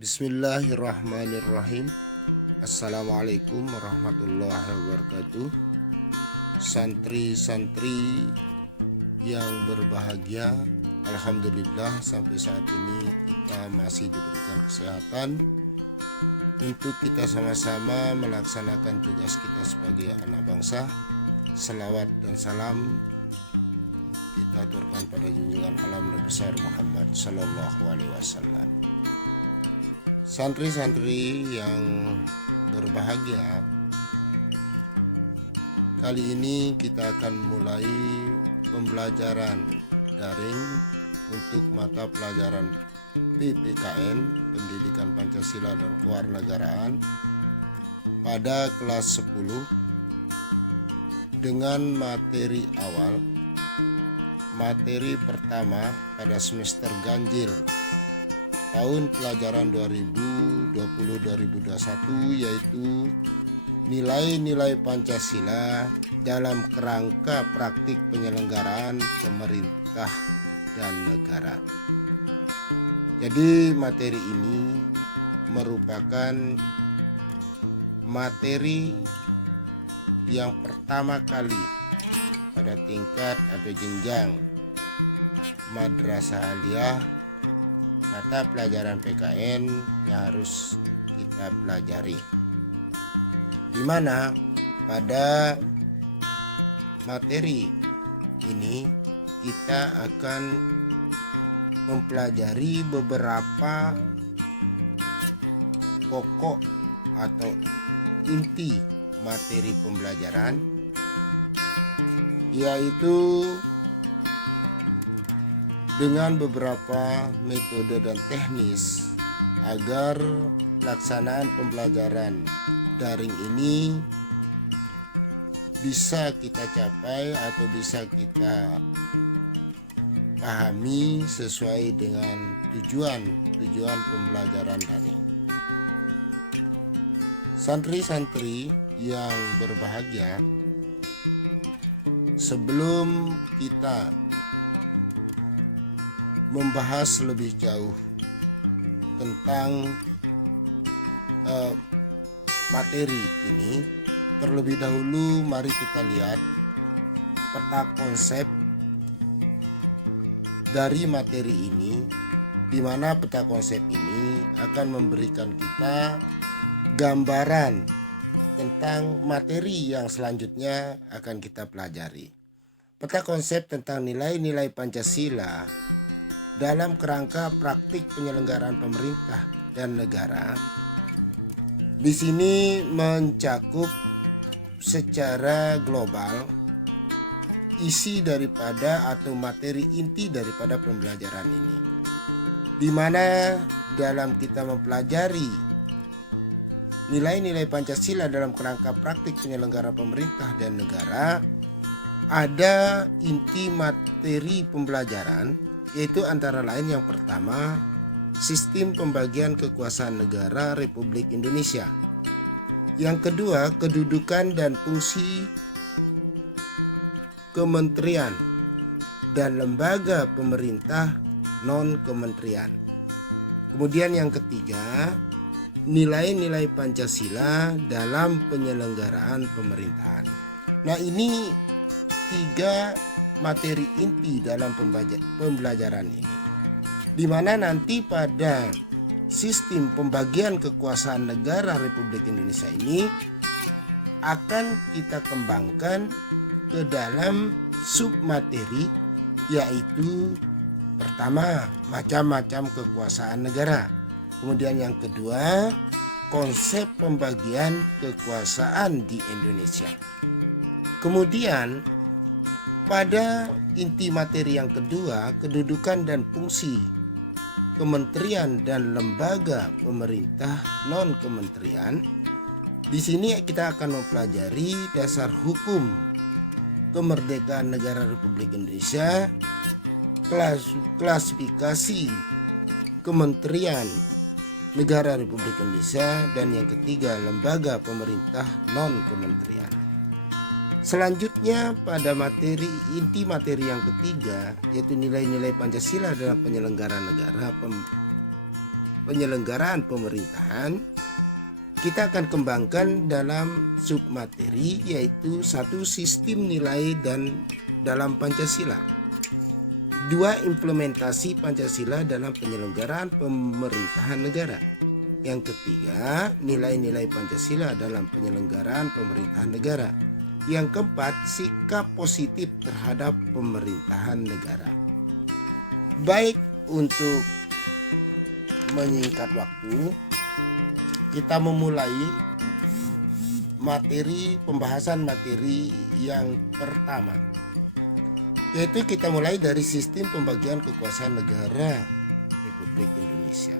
Bismillahirrahmanirrahim. Assalamualaikum warahmatullahi wabarakatuh. Santri-santri yang berbahagia, alhamdulillah sampai saat ini kita masih diberikan kesehatan untuk kita sama-sama melaksanakan tugas kita sebagai anak bangsa. Selawat dan salam kita aturkan pada junjungan alam Nabi besar Muhammad Sallallahu Alaihi Wasallam. Santri-santri yang berbahagia, kali ini kita akan mulai pembelajaran daring untuk mata pelajaran PPKN, Pendidikan Pancasila dan Kewarganegaraan, pada kelas 10 dengan materi awal. Materi pertama pada semester ganjil tahun pelajaran 2020-2021 yaitu nilai-nilai Pancasila dalam kerangka praktik penyelenggaraan pemerintah dan negara. Jadi materi ini merupakan materi yang pertama kali pada tingkat atau jenjang madrasah aliyah mata pelajaran PKN yang harus kita pelajari, di mana pada materi ini kita akan mempelajari beberapa pokok atau inti materi pembelajaran, yaitu dengan beberapa metode dan teknis agar pelaksanaan pembelajaran daring ini bisa kita capai atau bisa kita pahami sesuai dengan tujuan pembelajaran daring. Santri-santri yang berbahagia, sebelum kita membahas lebih jauh tentang materi ini, terlebih dahulu mari kita lihat peta konsep dari materi ini, di mana peta konsep ini akan memberikan kita gambaran tentang materi yang selanjutnya akan kita pelajari. Peta konsep tentang nilai-nilai Pancasila dalam kerangka praktik penyelenggaraan pemerintah dan negara di sini mencakup secara global isi daripada atau materi inti daripada pembelajaran ini, di mana dalam kita mempelajari nilai-nilai Pancasila dalam kerangka praktik penyelenggaraan pemerintah dan negara, ada inti materi pembelajaran, yaitu antara lain yang pertama, sistem pembagian kekuasaan negara Republik Indonesia. Yang kedua, kedudukan dan fungsi kementerian dan lembaga pemerintah non-kementerian. Kemudian yang ketiga, nilai-nilai Pancasila dalam penyelenggaraan pemerintahan. Nah, ini tiga materi inti dalam pembelajaran ini, di mana nanti pada sistem pembagian kekuasaan negara Republik Indonesia ini akan kita kembangkan ke dalam submateri, yaitu pertama, macam-macam kekuasaan negara. Kemudian yang kedua, konsep pembagian kekuasaan di Indonesia. Kemudian pada inti materi yang kedua, kedudukan dan fungsi kementerian dan lembaga pemerintah non-kementerian. Di sini kita akan mempelajari dasar hukum kemerdekaan negara Republik Indonesia, klasifikasi kementerian negara Republik Indonesia, dan yang ketiga, lembaga pemerintah non-kementerian. Selanjutnya pada inti materi yang ketiga, yaitu nilai-nilai Pancasila dalam penyelenggaraan negara penyelenggaraan pemerintahan, kita akan kembangkan dalam submateri, yaitu 1. Sistem nilai dan dalam Pancasila. 2. Implementasi Pancasila dalam penyelenggaraan pemerintahan negara. Yang ketiga, nilai-nilai Pancasila dalam penyelenggaraan pemerintahan negara. Yang keempat, sikap positif terhadap pemerintahan negara. Baik, untuk menyingkat waktu, kita memulai pembahasan materi yang pertama, yaitu kita mulai dari sistem pembagian kekuasaan negara Republik Indonesia,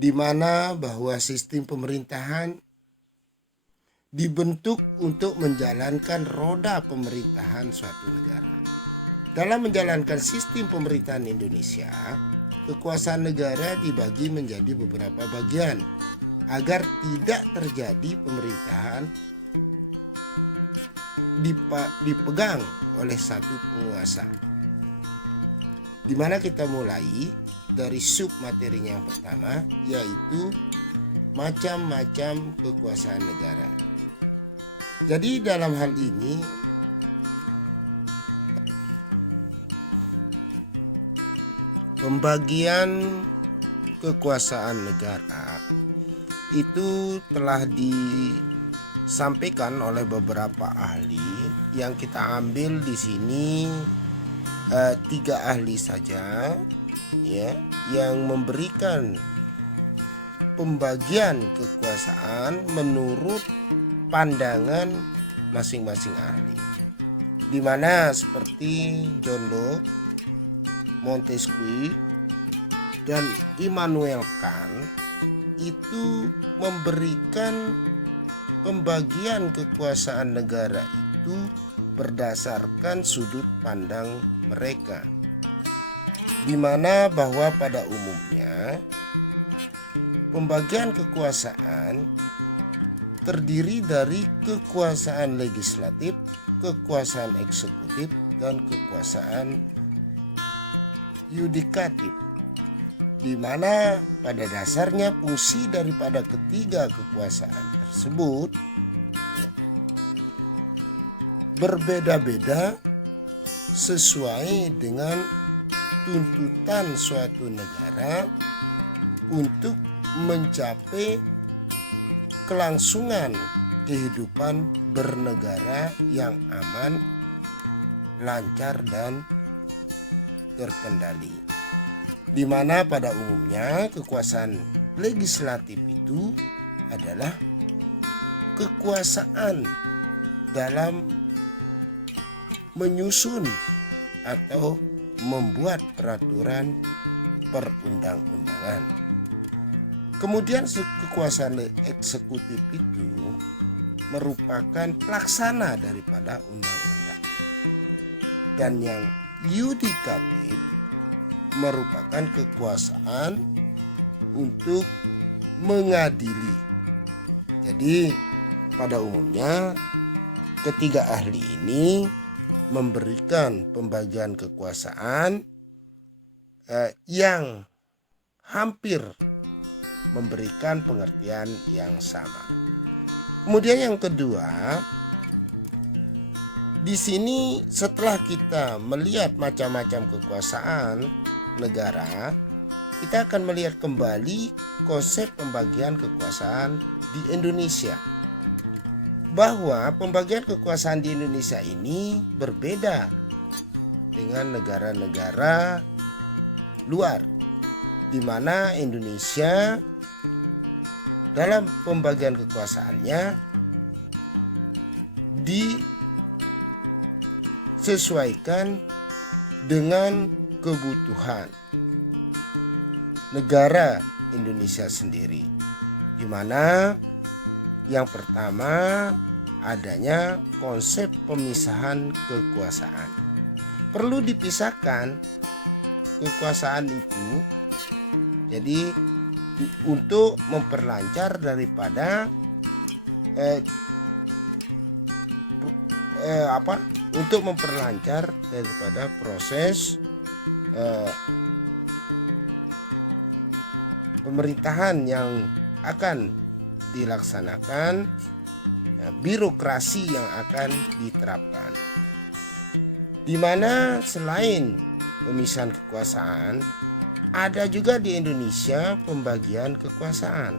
di mana bahwa sistem pemerintahan dibentuk untuk menjalankan roda pemerintahan suatu negara. Dalam menjalankan sistem pemerintahan Indonesia, kekuasaan negara dibagi menjadi beberapa bagian agar tidak terjadi pemerintahan dipegang oleh satu penguasa. Di mana kita mulai dari submaterinya yang pertama, yaitu macam-macam kekuasaan negara. Jadi dalam hal ini pembagian kekuasaan negara itu telah disampaikan oleh beberapa ahli, yang kita ambil di sini 3 ahli saja, ya, yang memberikan pembagian kekuasaan menurut pandangan masing-masing ahli, di mana seperti John Locke, Montesquieu, dan Immanuel Kant itu memberikan pembagian kekuasaan negara itu berdasarkan sudut pandang mereka, di mana bahwa pada umumnya pembagian kekuasaan terdiri dari kekuasaan legislatif, kekuasaan eksekutif, dan kekuasaan yudikatif, di mana pada dasarnya fungsi daripada ketiga kekuasaan tersebut berbeda-beda sesuai dengan tuntutan suatu negara untuk mencapai kelangsungan kehidupan bernegara yang aman, lancar, dan terkendali. Di mana pada umumnya kekuasaan legislatif itu adalah kekuasaan dalam menyusun atau membuat peraturan perundang-undangan. Kemudian kekuasaan eksekutif itu merupakan pelaksana daripada undang-undang. Dan yang yudikatif merupakan kekuasaan untuk mengadili. Jadi pada umumnya ketiga ahli ini memberikan pembagian kekuasaan yang hampir memberikan pengertian yang sama. Kemudian yang kedua, di sini setelah kita melihat macam-macam kekuasaan negara, kita akan melihat kembali konsep pembagian kekuasaan di Indonesia. Bahwa pembagian kekuasaan di Indonesia ini berbeda dengan negara-negara luar, di mana Indonesia dalam pembagian kekuasaannya disesuaikan dengan kebutuhan negara Indonesia sendiri, di mana yang pertama adanya konsep pemisahan kekuasaan. Perlu dipisahkan kekuasaan itu, jadi untuk memperlancar daripada untuk memperlancar daripada proses pemerintahan yang akan dilaksanakan, birokrasi yang akan diterapkan. Di mana selain pemisahan kekuasaan, ada juga di Indonesia pembagian kekuasaan.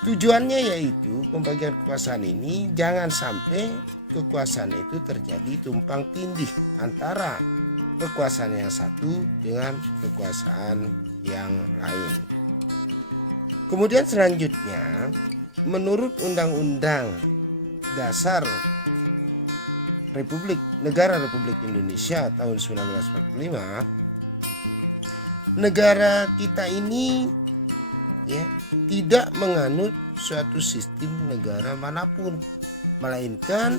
Tujuannya yaitu pembagian kekuasaan ini jangan sampai kekuasaan itu terjadi tumpang tindih antara kekuasaan yang satu dengan kekuasaan yang lain. Kemudian selanjutnya, menurut Undang-Undang Dasar Negara Republik Indonesia tahun 1945, negara kita ini tidak menganut suatu sistem negara manapun, melainkan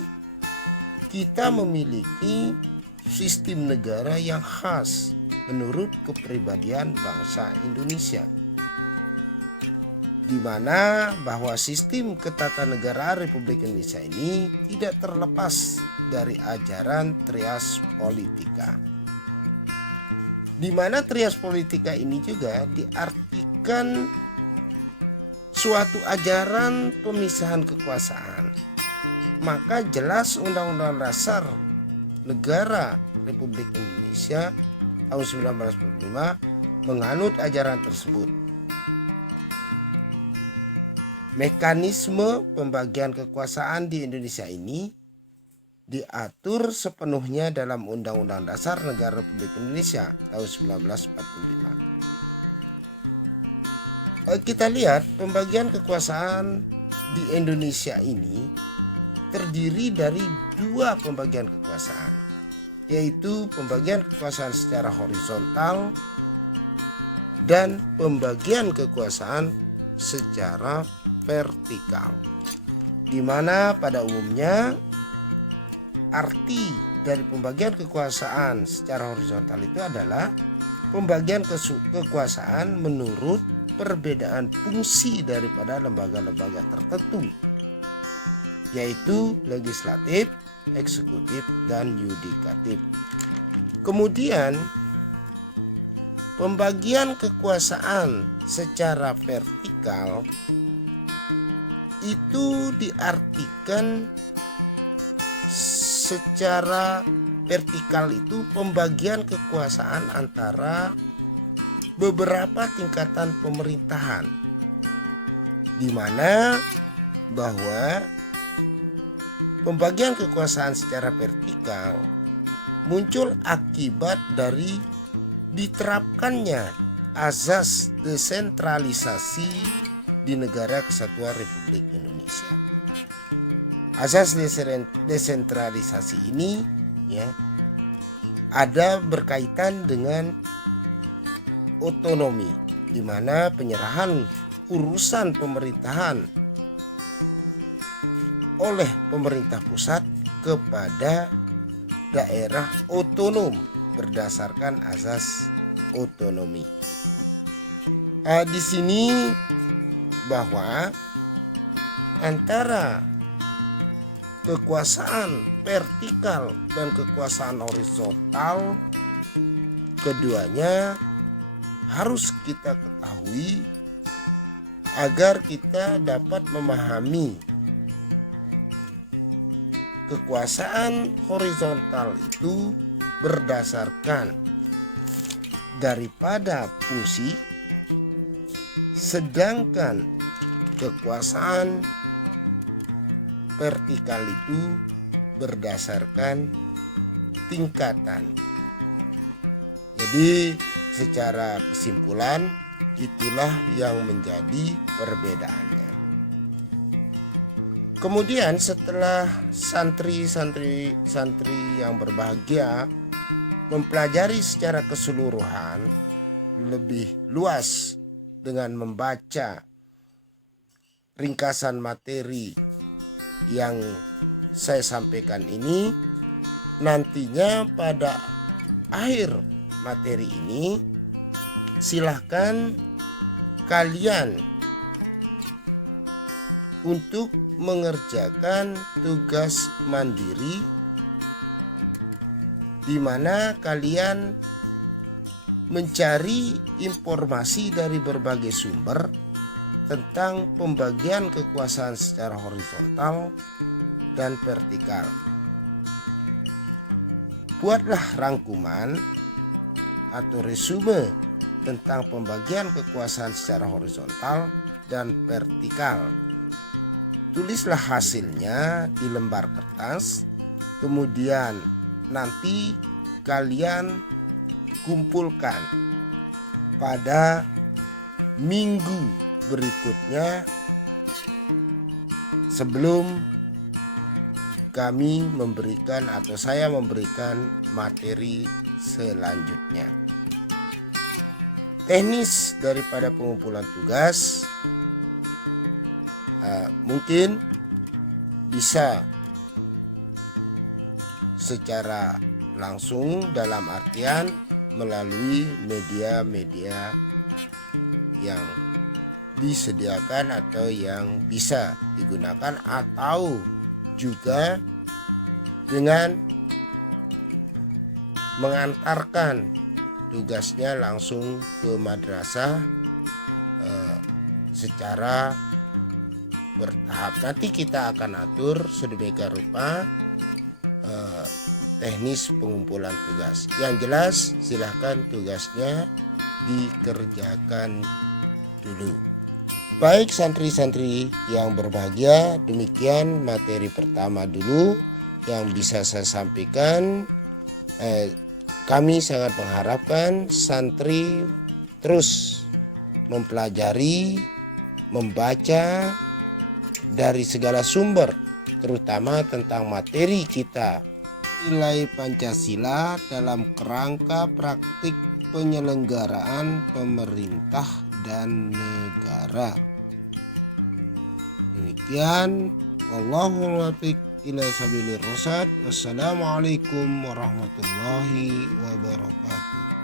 kita memiliki sistem negara yang khas menurut kepribadian bangsa Indonesia, di mana bahwa sistem ketatanegaraan Republik Indonesia ini tidak terlepas dari ajaran Trias Politika, di mana Trias Politika ini juga diartikan suatu ajaran pemisahan kekuasaan. Maka jelas Undang-Undang Dasar Negara Republik Indonesia tahun 1945 menganut ajaran tersebut. Mekanisme pembagian kekuasaan di Indonesia ini diatur sepenuhnya dalam Undang-Undang Dasar Negara Republik Indonesia tahun 1945. Kita lihat pembagian kekuasaan di Indonesia ini terdiri dari dua pembagian kekuasaan, yaitu pembagian kekuasaan secara horizontal dan pembagian kekuasaan secara vertikal, di mana pada umumnya arti dari pembagian kekuasaan secara horizontal itu adalah pembagian kekuasaan menurut perbedaan fungsi daripada lembaga-lembaga tertentu, yaitu legislatif, eksekutif, dan yudikatif. Kemudian pembagian kekuasaan secara vertikal itu diartikan secara vertikal itu pembagian kekuasaan antara beberapa tingkatan pemerintahan, di mana bahwa pembagian kekuasaan secara vertikal muncul akibat dari diterapkannya azas desentralisasi di Negara Kesatuan Republik Indonesia. Azas desentralisasi ini ada berkaitan dengan otonomi, di mana penyerahan urusan pemerintahan oleh pemerintah pusat kepada daerah otonom berdasarkan azas otonomi. Di sini bahwa antara kekuasaan vertikal dan kekuasaan horizontal, keduanya harus kita ketahui agar kita dapat memahami kekuasaan horizontal itu berdasarkan daripada fungsi, sedangkan kekuasaan vertikal itu berdasarkan tingkatan. Jadi secara kesimpulan itulah yang menjadi perbedaannya. Kemudian setelah santri yang berbahagia mempelajari secara keseluruhan lebih luas dengan membaca ringkasan materi yang saya sampaikan ini, nantinya pada akhir materi ini silahkan kalian untuk mengerjakan tugas mandiri, di mana kalian mencari informasi dari berbagai sumber tentang pembagian kekuasaan secara horizontal dan vertikal. Buatlah rangkuman atau resume tentang pembagian kekuasaan secara horizontal dan vertikal. Tulislah hasilnya di lembar kertas, kemudian nanti kalian kumpulkan pada minggu berikutnya sebelum kami memberikan atau saya memberikan materi selanjutnya. Teknis daripada pengumpulan tugas mungkin bisa secara langsung, dalam artian melalui media-media yang disediakan atau yang bisa digunakan, atau juga dengan mengantarkan tugasnya langsung ke madrasah secara bertahap. Nanti kita akan atur sedemikian rupa teknis pengumpulan tugas. Yang jelas silahkan tugasnya dikerjakan dulu. Baik santri-santri yang berbahagia, demikian materi pertama dulu yang bisa saya sampaikan. Kami sangat mengharapkan santri terus mempelajari, membaca dari segala sumber, terutama tentang materi kita nilai Pancasila dalam kerangka praktik penyelenggaraan pemerintah dan negara. Demikian, wallahul muwaffiq ila sabilir rasyad. Wassalamualaikum warahmatullahi wabarakatuh.